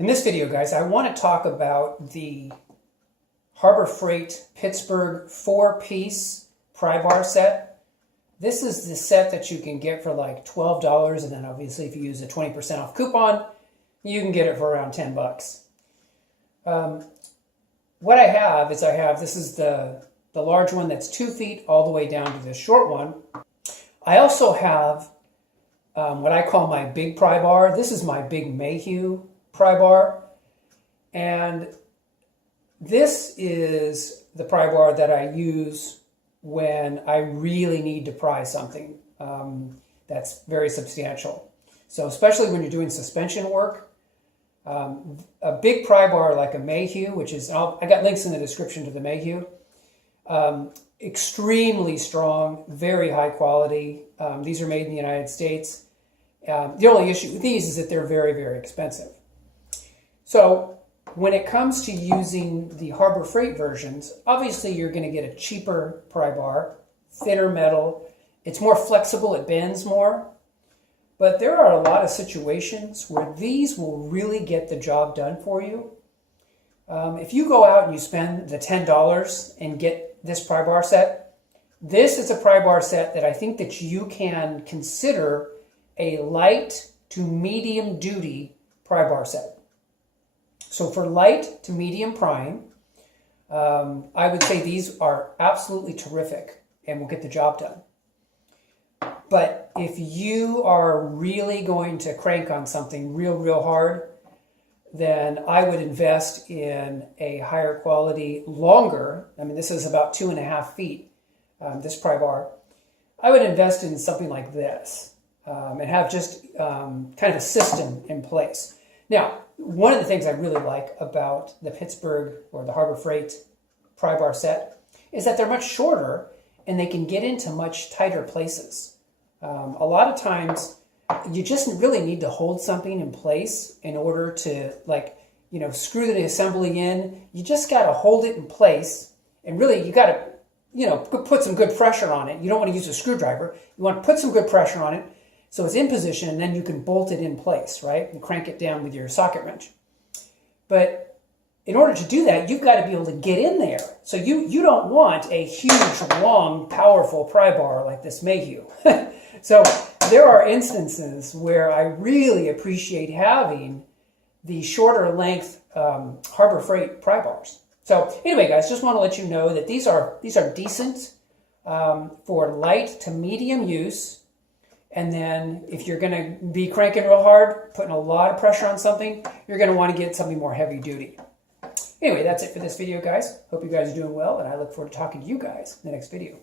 In this video, guys, I want to talk about the Harbor Freight Pittsburgh 4-piece pry bar set. This is the set that you can get for like $12, and then obviously if you use a 20% off coupon, you can get it for around 10 bucks. What I have is this is the large one that's 2 feet all the way down to the short one. I also have what I call my big pry bar. This is my big Mayhew pry bar, and this is the pry bar that I use when I really need to pry something that's very substantial. So especially when you're doing suspension work, a big pry bar like a Mayhew, which is, I got links in the description to the Mayhew, extremely strong, very high quality. These are made in the United States. The only issue with these is that they're very, very expensive. So when it comes to using the Harbor Freight versions, obviously you're going to get a cheaper pry bar, thinner metal. It's more flexible, it bends more. But there are a lot of situations where these will really get the job done for you. If you go out and you spend the $10 and get this pry bar set, this is a pry bar set that I think that you can consider a light to medium duty pry bar set. So for light to medium prying, I would say these are absolutely terrific and will get the job done. But if you are really going to crank on something real hard, then I would invest in a higher quality, longer, I mean this is about 2.5 feet, this pry bar. I would invest in something like this and have just kind of a system in place. Now, one of the things I really like about the Pittsburgh or the Harbor Freight pry bar set is that they're much shorter and they can get into much tighter places. A lot of times you just really need to hold something in place in order to, screw the assembly in. You just got to hold it in place, and really you got to, put some good pressure on it. You don't want to use a screwdriver. You want to put some good pressure on it so it's in position, and then you can bolt it in place, right? And crank it down with your socket wrench. But in order to do that, you've got to be able to get in there. So you don't want a huge, long, powerful pry bar like this Mayhew. So there are instances where I really appreciate having the shorter length Harbor Freight pry bars. So anyway, guys, just want to let you know that these are decent for light to medium use. And then if you're going to be cranking real hard, putting a lot of pressure on something, you're going to want to get something more heavy duty. Anyway, that's it for this video, guys. Hope you guys are doing well, and I look forward to talking to you guys in the next video.